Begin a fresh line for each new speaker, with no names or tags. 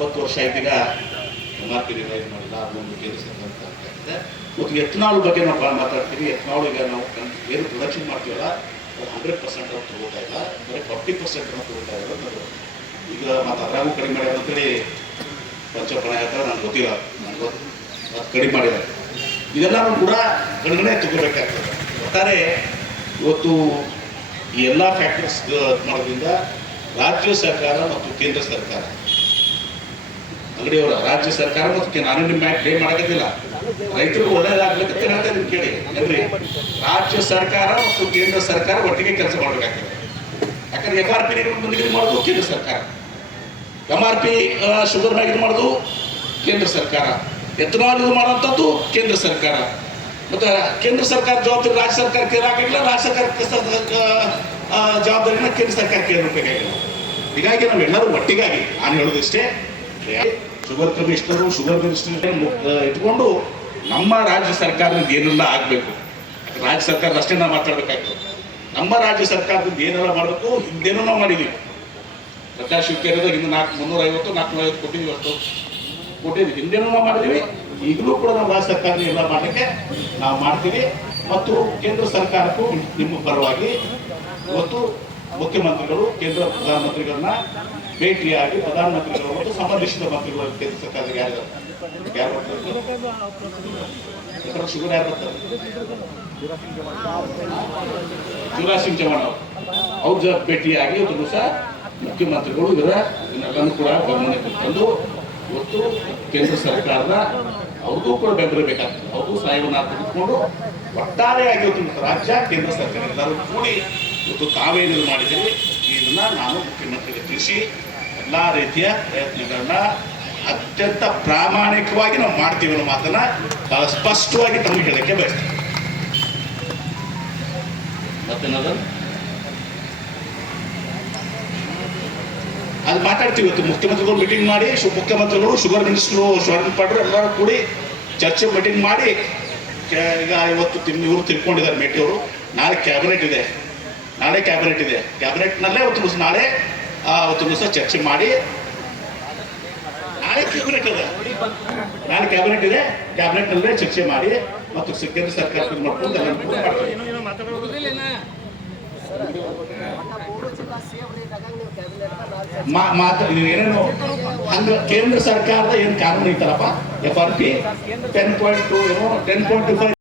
ಒಂಬತ್ತು ವರ್ಷ ಆಯ್ತೀಗ P revise ಮಾಡಿಲ್ಲ ಅದೊಂದು ಕೇಂದ್ರ ಸರ್ಕಾರ ಮತ್ತು ಎಥನಾಲ್ ಬಗ್ಗೆ ನಾವು ಭಾಳ ಮಾತಾಡ್ತೀವಿ. ಎಥನಾಲ್ ಈಗ ನಾವು ಏನು ಪ್ರೊಡಕ್ಷನ್ ಮಾಡ್ತೀವಲ್ಲ, ಅದು ಹಂಡ್ರೆಡ್ ಪರ್ಸೆಂಟ್ ಅವ್ರು ತಗೋತಾ ಇಲ್ಲ. ಬರೀ ಫಾರ್ಟಿ ಪರ್ಸೆಂಟ್ ನಾವು ತಗೋತಾ ಅದು. ಈಗ ಮತ್ತು ಅದ್ರಾಗೂ ಕಡಿಮೆ ಮಾಡ್ಯಾರ ಅಂತೇಳಿ ಪಂಚಪಣ ಹೇಳ್ತಾರೆ. ನನಗೆ ಗೊತ್ತಿಲ್ಲ. ನನಗೆ ಅದು ಕಡಿಮೆ ಮಾಡಿದ್ದಾರೆ. ಇದೆಲ್ಲನೂ ಕೂಡ ಗಣಗಣೆ ತಗೋಬೇಕಾಗ್ತದೆ. ಒಟ್ಟಾರೆ ಇವತ್ತು ಈ ಎಲ್ಲ ಫ್ಯಾಕ್ಟರ್ಸ್ ಮಾಡೋದ್ರಿಂದ ರಾಜ್ಯ ಸರ್ಕಾರ ಮತ್ತು ಕೇಂದ್ರ ಸರ್ಕಾರ ಅಂಗಡಿಯವರ ರಾಜ್ಯ ಸರ್ಕಾರ ಮತ್ತು ನಾನು ನಿಮ್ಮ ಬ್ಲೇ ಮಾಡೋಕ್ಕಿಲ್ಲ ರೈತರಿಗೂ ಒಳ್ಳೇದಾಗ್ಬೇಕಂತ ಹೇಳ್ತಾ ಇದ್ದೀನಿ ಕೇಳಿ. ಏನ್ರಿ? ರಾಜ್ಯ ಸರ್ಕಾರ ಮತ್ತು ಕೇಂದ್ರ ಸರ್ಕಾರ ಒಟ್ಟಿಗೆ ಕೆಲಸ ಮಾಡಬೇಕಾಗ್ತದೆ. ಯಾಕಂದ್ರೆ ಎಫ್ ಆರ್ ಪಿ ನಿಗದಿ ಮಾಡೋದು, ಕೇಂದ್ರ ಸರ್ಕಾರ. ಎಂ ಆರ್ ಪಿ ಶುಗರ್ ಮ್ಯಾಗ ಮಾಡುದು, ಕೇಂದ್ರ ಸರ್ಕಾರ. ಎಥನಾಲ್ ಇದು ಮಾಡುವಂಥದ್ದು, ಕೇಂದ್ರ ಸರ್ಕಾರ. ಮತ್ತು ಕೇಂದ್ರ ಸರ್ಕಾರ ಜವಾಬ್ದಾರಿ ರಾಜ್ಯ ಸರ್ಕಾರಕ್ಕೆ ಆಗಿಲ್ಲ ರಾಜ್ಯ ಸರ್ಕಾರ ಜವಾಬ್ದಾರಿನ ಕೇಂದ್ರ ಸರ್ಕಾರಕ್ಕೆ ಕೇಳಬೇಕಾಗಿಲ್ಲ ಹೀಗಾಗಿ ನಾವೆಲ್ಲರೂ ಒಟ್ಟಿಗಾಗಿ ನಾನು ಹೇಳೋದಿಷ್ಟೇ ಶುಗರ್ ಕಮಿಷನರು, ಶುಗರ್ ಮಿನಿಸ್ಟರ್ ಇಟ್ಕೊಂಡು ನಮ್ಮ ರಾಜ್ಯ ಸರ್ಕಾರದಿಂದ ಏನೆಲ್ಲ ಆಗಬೇಕು? ರಾಜ್ಯ ಸರ್ಕಾರ ಅಷ್ಟೇ ನಾವು ಮಾತಾಡಬೇಕಾಗ್ತದೆ. ನಮ್ಮ ರಾಜ್ಯ ಸರ್ಕಾರದಿಂದ ಏನೆಲ್ಲ ಮಾಡಬೇಕು? ಹಿಂದೇನೂ ನಾವು ಮಾಡಿದ್ದೀವಿ. ಪ್ರಕಾಶ್ ಹುಕ್ಕೇರಿದ ಹಿಂದೆ ನಾಲ್ಕು ಮುನ್ನೂರ ಐವತ್ತು ನಾಲ್ಕುನೂರ ಐವತ್ತು ಕೋಟಿ ಇವತ್ತು ಕೊಟ್ಟಿದ್ದೀವಿ ಹಿಂದೆನೂ ನಾವು ಮಾಡಿದ್ದೀವಿ. ಈಗಲೂ ಕೂಡ ನಾವು ರಾಜ್ಯ ಸರ್ಕಾರ ಎಲ್ಲ ಮಾಡಲಿಕ್ಕೆ ನಾವು ಮಾಡ್ತೀವಿ. ಮತ್ತು ಕೇಂದ್ರ ಸರ್ಕಾರಕ್ಕೂ ನಿಮ್ಮ ಪರವಾಗಿ ಇವತ್ತು ಮುಖ್ಯಮಂತ್ರಿಗಳು, ಕೇಂದ್ರ ಪ್ರಧಾನಮಂತ್ರಿಗಳನ್ನ ಭೇಟಿಯಾಗಿ ಪ್ರಧಾನಮಂತ್ರಿಗಳು ಮತ್ತು ಸಂಬಂಧಿಸಿದ ಮಂತ್ರಿಗಳು ಕೇಂದ್ರ ಸರ್ಕಾರದ ಯಾರು ಯಾರು ಶಿವರಾಜ್ ಸಿಂಗ್ ಚೌಹಾಣ್ ಅವರು. ಅವ್ರ ಭೇಟಿಯಾಗಿ ಒಂದು ದಿವಸ ಮುಖ್ಯಮಂತ್ರಿಗಳು ಇವರ ಇದನ್ನೆಲ್ಲನೂ ಕೂಡ ಗಮನಕ್ಕೆ ತಂದು ಇವತ್ತು ಕೇಂದ್ರ ಸರ್ಕಾರದ ಅವ್ರಿಗೂ ಕೂಡ ಬೆಂಬಲ ಬೇಕಾಗ್ತದೆ. ಅವ್ರಿಗೂ ಸಹಾಯವನ್ನು ತೆಗೆದುಕೊಂಡು ಒಟ್ಟಾರೆಯಾಗಿ ಇವತ್ತು ರಾಜ್ಯ, ಕೇಂದ್ರ ಸರ್ಕಾರ ಎಲ್ಲರೂ ಕೂಡಿ ಇವತ್ತು ತಾವೇನು ಮಾಡಿದ್ದೀರಿ ಇದನ್ನ ನಾನು ಮುಖ್ಯಮಂತ್ರಿಗೆ ತಿಳಿಸಿ ಎಲ್ಲ ರೀತಿಯ ಪ್ರಯತ್ನಗಳನ್ನ ಅತ್ಯಂತ ಪ್ರಾಮಾಣಿಕವಾಗಿ ನಾವು ಮಾಡ್ತೀವಿ ಅನ್ನೋ ಮಾತನ್ನ ಬಹಳ ಸ್ಪಷ್ಟವಾಗಿ ತಮಗೆ ಹೇಳಕ್ಕೆ ಬಯಸ್ತೀನಿ. ಮತ್ತೇನದು ಅದು ಮಾತಾಡ್ತೀವಿ ಇವತ್ತು. ಮುಖ್ಯಮಂತ್ರಿಗಳು ಮೀಟಿಂಗ್ ಮಾಡಿ ಮುಖ್ಯಮಂತ್ರಿಗಳು ಶುಗರ್ ಮಿನಿಸ್ಟ್ರು ಶೋರನ್ ಪಾಟ್ರು ಎಲ್ಲರೂ ಕೂಡಿ ಚರ್ಚೆ ಮೀಟಿಂಗ್ ಮಾಡಿ ಈಗ ಇವತ್ತು ಇವರು ತಿಳ್ಕೊಂಡಿದ್ದಾರೆ ಮೇಟಿಯವರು ನಾಳೆ ಕ್ಯಾಬಿನೆಟ್ ಇದೆ. ನಾಳೆ ಕ್ಯಾಬಿನೆಟ್ ಇದೆ. ಕ್ಯಾಬಿನೆಟ್ನಲ್ಲೇ ಒಂದು ದಿವಸ ನಾಳೆ ಅವತ್ತು ದಿವಸ ಚರ್ಚೆ ಮಾಡಿ. ನಾಳೆ ಕ್ಯಾಬಿನೆಟ್ ಇದೆ. ನಾಳೆ ಕ್ಯಾಬಿನೆಟ್ ಇದೆ. ಕ್ಯಾಬಿನೆಟ್ನಲ್ಲೇ ಚರ್ಚೆ ಮಾಡಿ ಮತ್ತು ಕೇಂದ್ರ ಸರ್ಕಾರ ಮಾಡ್ಕೊಂಡು ಏನೇನು? ಅಂದ್ರೆ ಕೇಂದ್ರ ಸರ್ಕಾರದ ಏನು ಕಾನೂನು ಐತಲ್ಲಪ್ಪ? F R P ten point two ten point two five